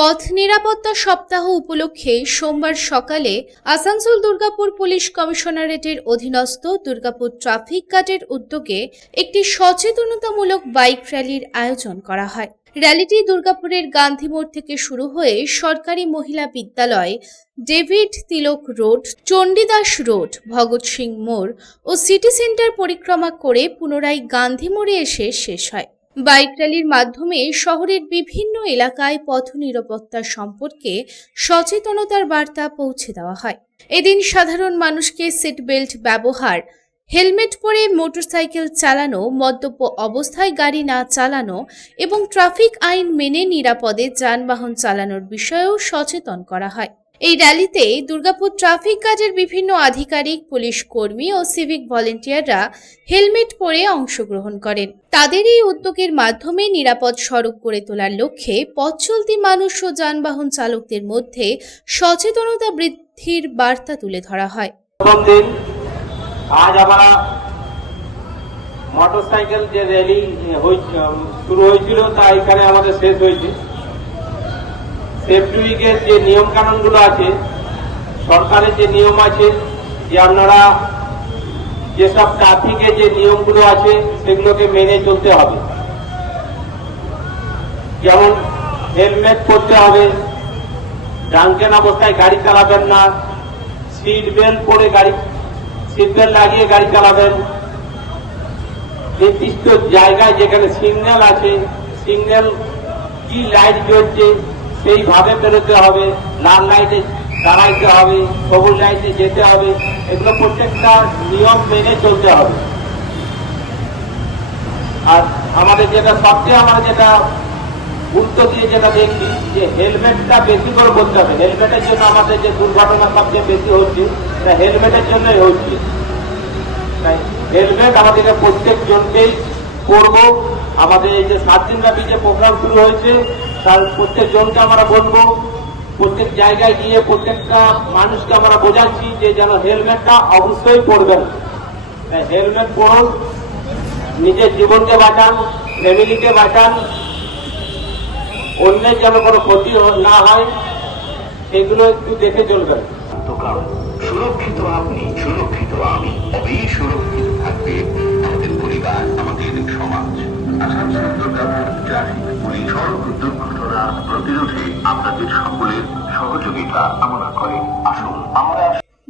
পথ নিরাপত্তা সপ্তাহ উপলক্ষে সোমবার সকালে আসানসোল দুর্গাপুর পুলিশ কমিশনারেটের অধীনস্থ দুর্গাপুর ট্রাফিক গার্ডের উদ্যোগে একটি সচেতনতামূলক বাইক র্যালির আয়োজন করা হয়। র্যালিটি দুর্গাপুরের গান্ধী মোড় থেকে শুরু হয়ে সরকারি মহিলা বিদ্যালয়, ডেভিড তিলক রোড, চণ্ডীদাস রোড, ভগৎ সিং মোড় ও সিটি সেন্টার পরিক্রমা করে পুনরায় গান্ধী মোড়ে এসে শেষ হয়। বাইক র্যালির মাধ্যমে শহরের বিভিন্ন এলাকায় পথ নিরাপত্তা সম্পর্কে সচেতনতার বার্তা পৌঁছে দেওয়া হয়। এদিন সাধারণ মানুষকে সিট বেল্ট ব্যবহার, হেলমেট পরে মোটরসাইকেল চালানো, মদ্যপ অবস্থায় গাড়ি না চালানো এবং ট্রাফিক আইন মেনে নিরাপদে যানবাহন চালানোর বিষয়েও সচেতন করা হয়। এই র্যালিতে দুর্গাপুর ট্রাফিক গার্ডের বিভিন্ন আধিকারিক, পুলিশ কর্মী ও সিভিক ভলেন্টিয়াররা হেলমেট পরে অংশগ্রহণ করেন। তাদের এই উদ্যোগের মাধ্যমে নিরাপদ সড়ক গড়ে তোলার লক্ষ্যে পথ চলতি মানুষ ও যানবাহন চালকদের মধ্যে সচেতনতা বৃদ্ধির বার্তা তুলে ধরা হয়। আজ আমরা মোটরসাইকেল যে র্যালি শুরু হয়েছিল তা এখানে আমাদের শেষ হয়েছে। সেফটি উইকের যে নিয়ম কানুনগুলো আছে, সরকারের যে নিয়ম আছে, যে আপনারা যেসব ট্রাফিকের যে নিয়মগুলো আছে সেগুলোকে মেনে চলতে হবে। যেমন হেলমেট পরতে হবে, ড্রাঙ্কেন অবস্থায় গাড়ি চালাবেন না, সিট বেল্ট পরে সিট বেল্ট লাগিয়ে গাড়ি চালাবেন, নির্দিষ্ট জায়গায় যেখানে সিগন্যাল আছে, সিগন্যাল কি লাইট জ্বলছে সেইভাবে বেরোতে হবে, লাল লাইটে দাঁড়াইতে হবে, সবুজ লাইটে যেতে হবে, এগুলো প্রত্যেকটা নিয়ম মেনে চলতে হবে। আর আমাদের যেটা গুরুত্ব দিয়ে যেটা দেখি যে হেলমেটটা বেশি করে করতে হবে। হেলমেটের জন্য আমাদের যে দুর্ঘটনা সবচেয়ে বেশি হচ্ছে তা হেলমেটের জন্যই হচ্ছে। তাই হেলমেট আমাদেরকে প্রত্যেক জনকেই করব। আমাদের এই যে 7 দিনব্যাপী যে প্রোগ্রাম শুরু হয়েছে তার প্রত্যেক জনকে আমরা বলবো, প্রত্যেক জায়গায় গিয়ে প্রত্যেকটা মানুষকে আমরা বোঝাচ্ছি যে যেন হেলমেটটা অবশ্যই পরবেন। হেলমেট পরুন, নিজের জীবনকে বাঁচান, ফ্যামিলিকে বাঁচান, অন্যের যেন কোনো ক্ষতি না হয় সেগুলো একটু দেখে চলবেন। সুরক্ষিত আপনি, সুরক্ষিত আমি, তবেই সুরক্ষিত থাকবে আমাদের পরিবার, আমাদের সমাজ। আসানসোল দুর্গাপুর ট্রাফিক পুলিশ সড়ক দুর্ঘটনা প্রতিরোধে আপনাদের সকলের সহযোগিতা কামনা করে। আসুন আমরা।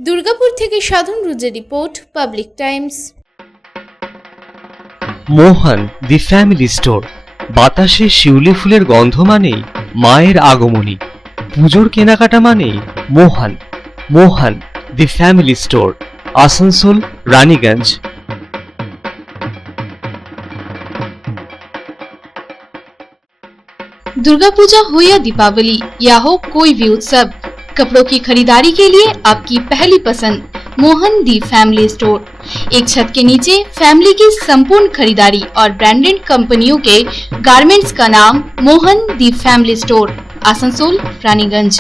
দুর্গাপুর থেকে সাধন রুজের report, public Times. Mohan the family store. বাতাসে শিউলি ফুলের গন্ধ মানেই মায়ের আগমনী, পুজোর কেনাকাটা মানেই Mohan. Mohan the family store, Asansol, Raniganj. Durga Puja हो या दीपावली या हो कोई भी उत्सव, कपड़ों की खरीदारी के लिए आपकी पहली पसंद मोहन दी फैमिली स्टोर। एक छत के नीचे फैमिली की संपूर्ण खरीदारी और ब्रांडेड कंपनियों के गारमेंट्स का नाम मोहन दी फैमिली स्टोर, आसनसोल, रानीगंज।